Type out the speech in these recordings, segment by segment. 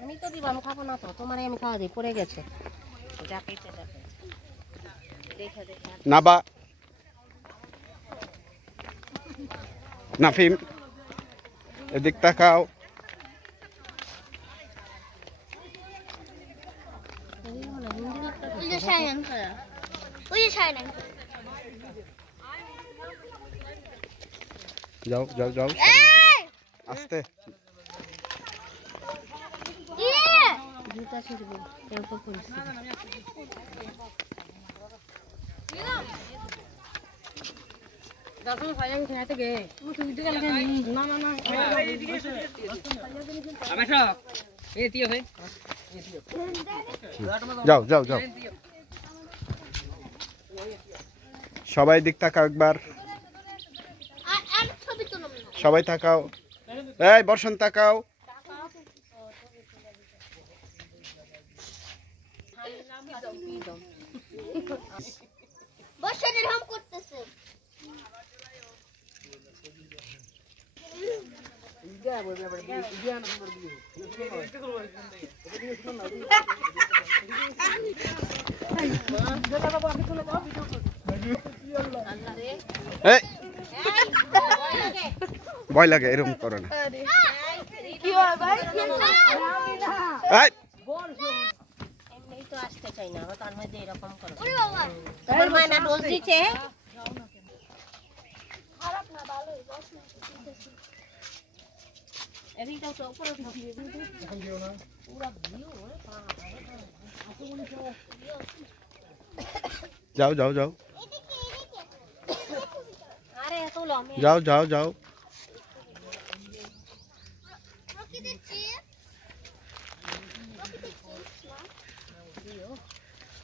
আমি তো দিব, আমি খাবো না তো, তোমার আমি খাওয়া দিই, পড়ে গেছে। নাবা নাফিম, এদিক তাকাও। যাও যাও যাও, আস্তে। যাও যাও যাও, সবাই দিক তাকাও একবার, সবাই তাকাও। এই বর্ষণ তাকাও। বর্ষণের হাম করতেছে। ভয় লাগে, এরকম করো না। তো আসতে চাই না, তার মধ্যে এরকম করো। তোমার মা না ডোজ দিচ্ছে? খারাপ না, ভালোই। এদিকটাও তো উপরে উঠিয়ে কিন্তু এখন দিও না, পুরো ভিউ। যাও যাও যাও, আরে এত লম্বা, যাও যাও যাও।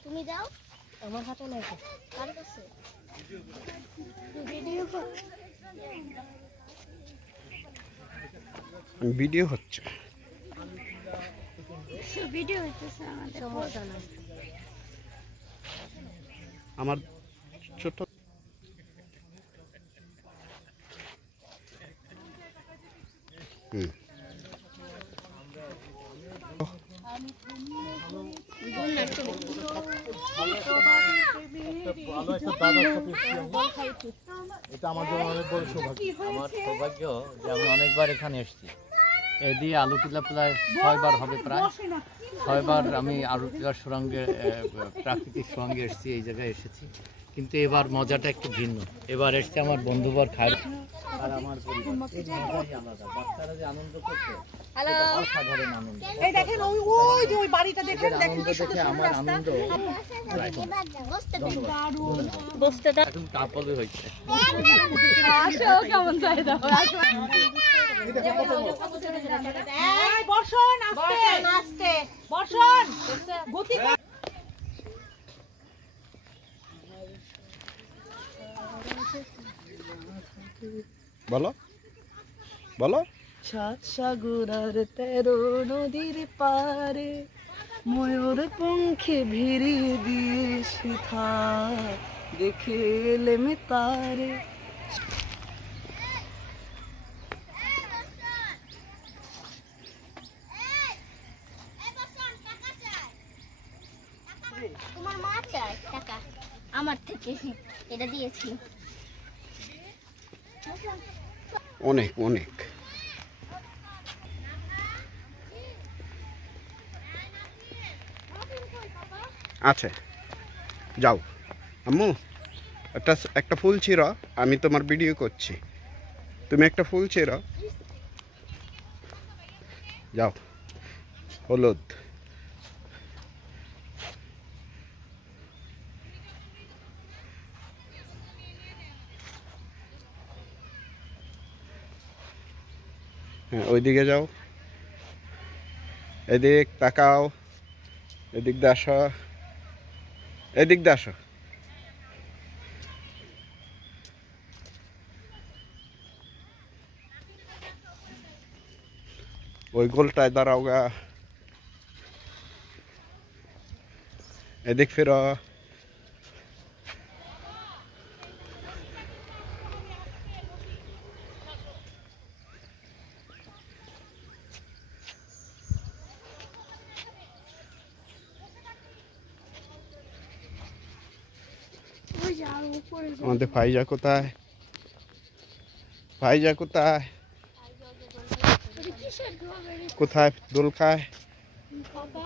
তুমি দাও, আমার হাতে নাই তো। কার কাছে? ভিডিও হচ্ছে, ভিডিও হইতেছে আমাদের। সমস্যা নাই। আমার ছোট এটা আমার জন্য অনেক বড় সৌভাগ্য। আমার সৌভাগ্য যে আমি অনেকবার এখানে এসেছি। এদিকে আলু টিলা প্রায় 6 বার হবে, প্রায় 6 বার আমি আলু টিলার সুরঙ্গে, প্রাকৃতিক সুরঙ্গে এসেছি, এই জায়গায় এসেছি। কিন্তু এবার মজাটা একটু ভিন্ন। এবার এসছে আমার বন্ধুবর খায় আর আমার পরিবার, এই মজাই আলাদা। বাচ্চারা যে আনন্দ করছে, এটা অসাধারণ আনন্দ। এই দেখেন ওই যে ওই বাড়িটা দেখেন, আনন্দ দেখে আমার আনন্দ বসতে দাও। এখন তাপলে হয়েছে। আসো, কেমন চাই দাও। এই বর্ষণ, আস্তে আস্তে বর্ষণ, গতি কর। বলো বলো। 7 সাগর আর 13 নদীর পারে, ময়ূর পঙ্খে ভিড়িয়ে দিয়ে সিথা দেখে এলেম তারে। তোমার মা চায় টাকা আমার থেকে, এটা দিয়েছি। অনেক অনেক। আছে, যাও আম্মু, একটা ফুল ছিঁড়ো, আমি তোমার ভিডিও করছি। তুমি একটা ফুল ছিঁড়ো, যাও। হলুদ, হ্যাঁ ওইদিকে যাও, এদিক তাকাও, এদিক দিয়ে আসো, এদিক দিয়ে আসো। ওই গোলটায় দাঁড়াও গা, এদিক ফিরো। যাও উপরে যাও। আমাদের ফাইজা কোথায়? ফাইজা কোথায়? এটা কিসের ড্রবেরি কোথায় দোল খায়? বাবা?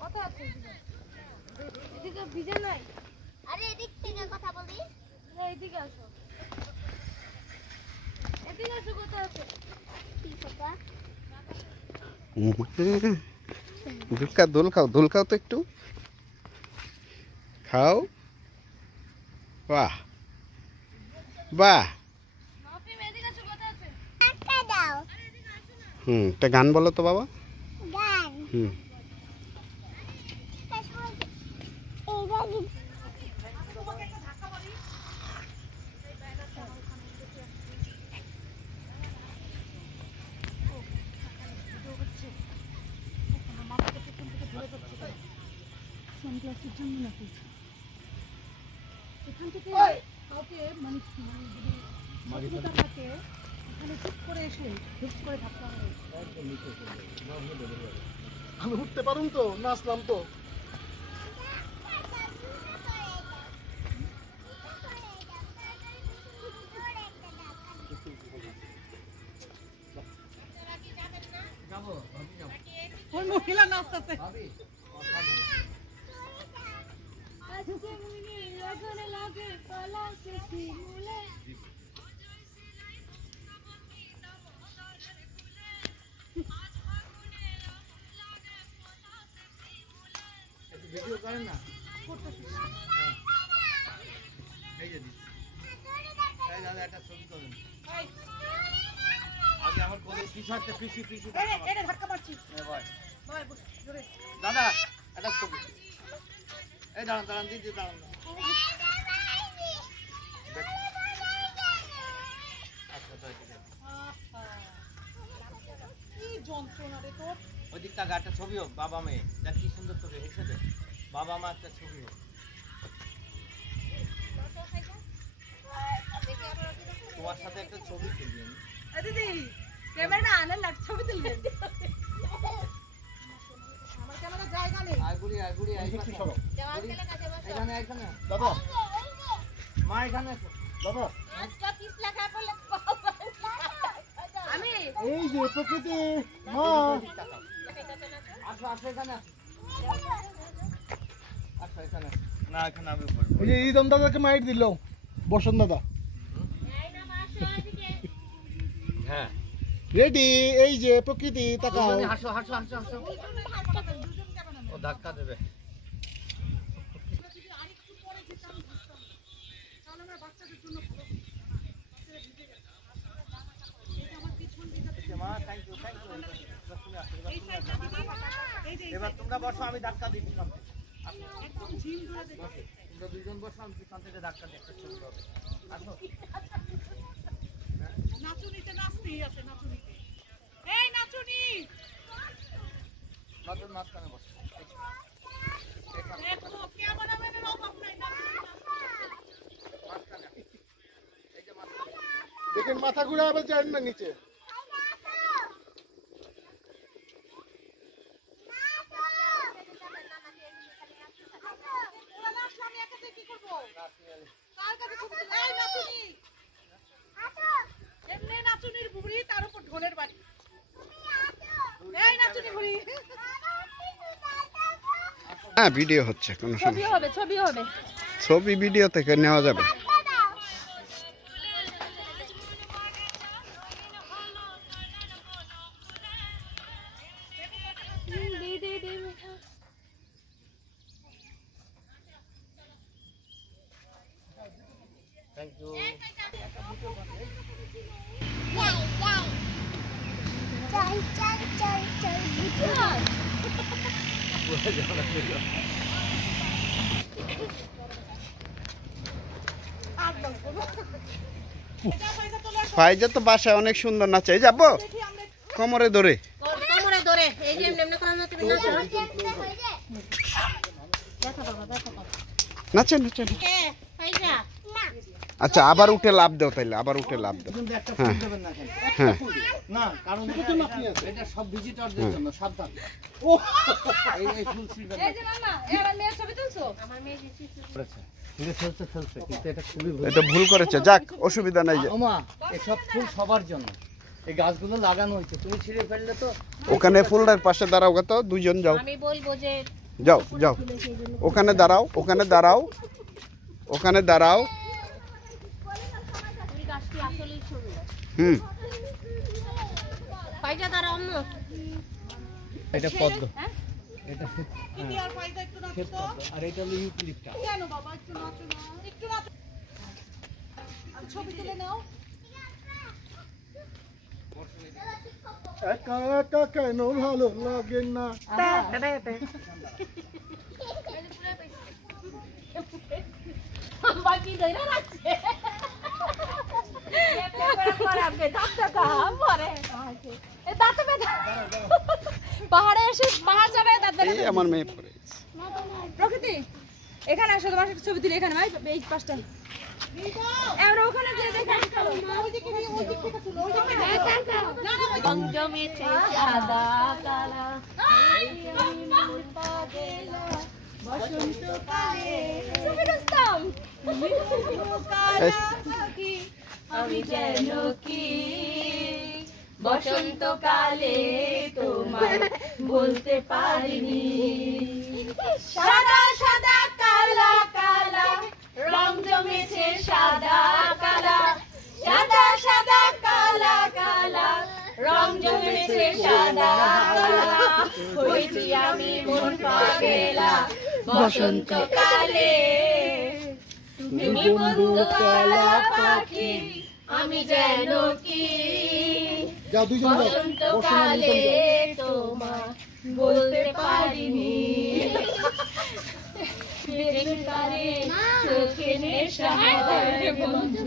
কত আছে এদিকে ভিজে নাই? আরে এদিক থেকে কথা বলি। না এদিকে আসো। এদিকে আসো কত আছে? কি কথা? দোল খাও তো একটু খাও। বাহ বাহ। মাফিম এদিকে আসো কত আছে? টাকা দাও। একটা গান বলো তো বাবা। গান। হুম সানগ্লাসের জন্য নাকি এখান থেকে কাউকে মানে যদি থাকে এখানে চুপ করে এসে হুপ করে ধাক্কা মারে। আমি উঠতে পারুম তো, নাচলাম তো। ওই মহিলা নাচতেছে। ভিডিও করেন না? এই যে এই দাদা একটা ছবি করেন। আগে আমার কোলে পিছাতে পিছি এটা ধাক্কা মারছি। ভাই ভাই জোরে। দাদা একটা ছবি। এই দাঁড়ান দিদি দাঁড়ান। আচ্ছা তাই ঠিক আছে। কি যন্ত্রণা রে তোর। ওই দিকটা একটা ছবি হোক বাবা মেয়ে, দেখ কি সুন্দর ছবি হেসে দে। বাবা মা একটা ছবি হোক। তোমার সাথে একটা ছবি তুলবি আমি। দিদি ক্যামেরা আনেন না ছবি তুলবেন। আমার ক্যামেরা জায়গা নেই। আগুড়ি এই পাশে সরো। এখানে দাদা মা এখানে আসো। দাদা আমি এই যে প্রকৃতি মা। আসো এখানে আসো। আচ্ছা এখানে আসো। না এখানে আমি বলবো। এই যে ইদম দাদাকে মাইট দিল বসন দাদা। হ্যাঁ রেডি, এই যে প্রকৃতি তাকাও। হাসো ও ধাক্কা দেবে। মা থ্যাংক ইউ এবার তোমরা বসো, আমি ধাক্কা দিই পিছন থেকে। একদম ঝিম ধরে দেখো। তোমরা দুজন বসো, আমি পিছন থেকে ধাক্কা দিই, একটা ছবি হবে। আসো নাচুনিতে নাচতেই আছে নাচুনিতে। এই নাচুনি নতুন মাঝখানে বসো। দেখো ক্যামেরাম্যানের অভাব নাই মাঝখানে এই যে মাঝখানে। দেখেন মাথা ঘুরে আবার যান না নিচে। আমি একাতে কি করব? কার কাছে ছবি তুলবো? এই নাচুনি এমনি নাচুনির বুড়ি, তার উপর ঢোলের বাড়ি। এই নাচুনি বুড়ি। হ্যাঁ ভিডিও হচ্ছে, কোনো সমস্যা হবে ছবি হবে। ছবি ভিডিও থেকে নেওয়া যাবে। Thank you. ফাইজা তো বাসায় অনেক সুন্দর নাচে। এই যাবো কোমরে ধরে। কোমরে ধরে এই যে এমনি এমনি করে নাচবে, নাচো। দেখো বাবা দেখো বাবা। নাচে কে ফাইজা? আচ্ছা আবার উঠে লাভ দাও তাইলে, আবার উঠে লাভ দাও। কিন্তু একটা হ্যাঁ। ফুল দেবেন না কেন? হ্যাঁ না, কারণ এটা সব ভিজিটরদের জন্য, সাবধান। এই ফুল ছিঁড়বেন না। এই যে মামা, এরা মেয়ে ছবি তুলছো? আমার মেয়ে যে চিত্র করেছে। ঠিক আছে, ফেলছে, কিন্তু এটা খুবই ভুল। এটা ভুল করেছে, যাক অসুবিধা নাই। যে ওমা, এসব ফুল সবার জন্য, এই গাছগুলো লাগানো হয়েছে, তুমি ছিঁড়ে ফেললে তো। ওখানে ফুলটার পাশে দাঁড়াও তো, দুজন যাও, আমি বলবো যে যাও যাও, ওখানে দাঁড়াও, ওখানে দাঁড়াও, ওখানে দাঁড়াও। তুই গাছটি আসলেই ছোট। হুম, পাইজা দাঁড়াও আম্মু। এটা পদ্ম, এটা ইতি আর ফায়দা একটু নাচো শ্বেত তো। পদ্ম, আর এটা হলো ইউক্যালিপটাস। কেন বাবা একটু নাচো না, একটু নাচো। আর ছবি তুলে নাও। একা একা কেন ভালো লাগে না? বাকি ধরে রাখছে। পাহাড়ে এসে পাহাড় যাবে দাদা। এই আমার মেয়ে পড়ে গেছে। প্রকৃতি এখানে আসো, তোমার সাথে ছবি তুলি এখানে ভাই, এই পাশটা। এবার ওখানে যে দেখেন চলো ওইদিকে নিয়ে ওইদিক থেকে তুলো, ওইদিকে না না ওই রং জমেছে সাদা কালা আমি যেন কি বসন্তকালে তোমায় বলতে পারিনি। সাদা সাদা কালা কালা রং জমেছে সাদা কালা, সাদা সাদা কালা কালা রং জমেছে সাদা কালা, হয়েছি আমি মন পাগেলা বসন্তকালে। তুমি বন্ধু কালা পাখি, আমি যেন কি যাও দুজন যাও, বসন্তকালে তোমায় বলতে পারিনি। চোখে নেশা হয় বন্ধু,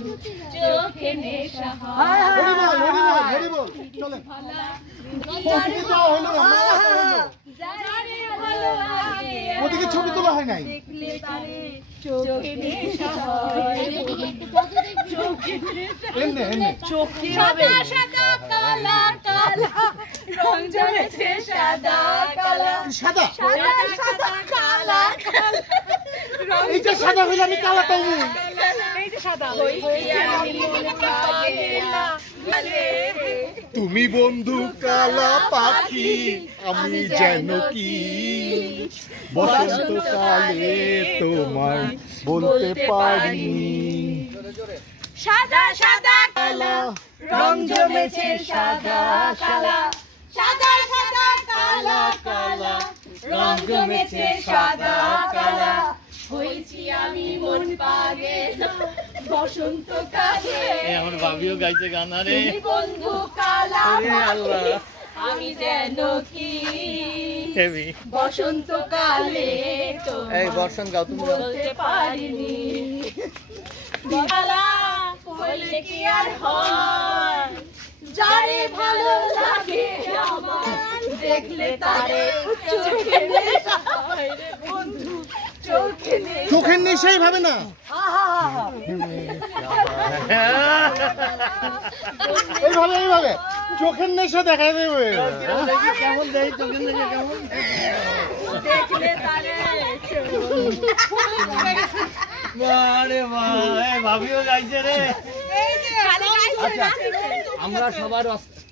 চোখে নেশা হয়। হরি বল হরি বল হরি বল, চলে প্রকৃতি দেওয়া হলো না, মালা দেওয়া হলো। যারে ভালো লাগে ওদিকে ছবি তোলা হয় নাই। দেখলে তারে চোখে নেশা হয়। এমনি এমনি সাদা সাদা কালা কালা রং জমেছে সাদা কালা, সাদা, সাদা সাদা কালা কালা এইটা সাদা হইলে আমি কালা পাইনি। এই যে সাদা হইছি আমি মন পাগেলা রে। তুমি বন্ধু কালা পাখি, আমি যেন কি বসন্তকালে তোমায় বলতে পারিনি। সাদা সাদা কালা রং জমেছে সাদা কালা, সাদা সাদা কালা কালা রং জমেছে সাদা কালা, হয়েছি আমি মন পাগেলা বসন্তকালে। আমার ভাবিও গাইছে গান। আরে তুমি বন্ধু কালা আল্লাহ, আমি যেন কি হেভি। বসন্তকালে এই তোমায় বর্ষণ গাও তুমি, গাও। বলতে পারিনি। কালা বললে কি আর হয়, যারে ভালো লাগে আমার দেখলে তারে চোখে নেশা হয় রে বন্ধু, চোখে নেশা। চোখের নেশাই ভাবে না। এইভাবে এইভাবে চোখের নেশা দেখা দেবে। কেমন দেই চোখের দিকে, কেমন দেখলে তারে আরে বাহ, এই ভাবিও গাইছে রে। এই যে খালি গাইছে আচ্ছা, না। আমরা সবার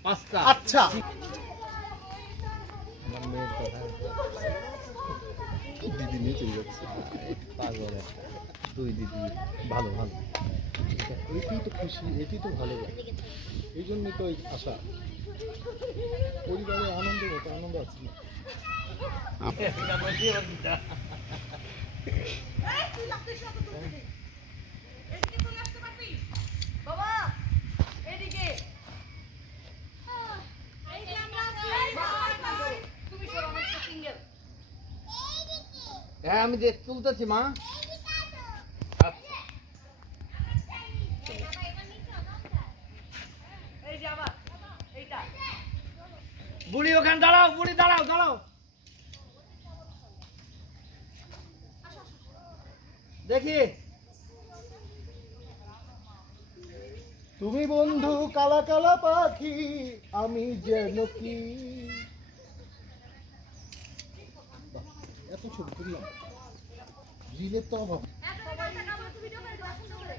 পাঁচটা। আচ্ছা দিদি নিয়ে চলে যাচ্ছে। পাগল একটা। দুই দিদি, ভালো ভালো। এটাই তো খুশি, এটাই তো ভালো, এই জন্যই তো এই আশা। পরিবারে আনন্দ কত আনন্দ আছে না। বাবা এদিকে এই যে আমরা আছি, তুমি সরো, আমি একটা সিঙ্গেল। হ্যাঁ, আমি তুলতেছি মা। এই যে আবার এইটা বুড়ি ওখানে দাঁড়াও, বুড়ি দাঁড়াও, দাঁড়াও। দেখি তুমি বন্ধু কালা কালা পাখি, আমি যেন কি। বাহ, এত ছবি তুললাম, রিলের তো অভাব। এক সবাই টাকা ভিডিও করে দাও সুন্দর করে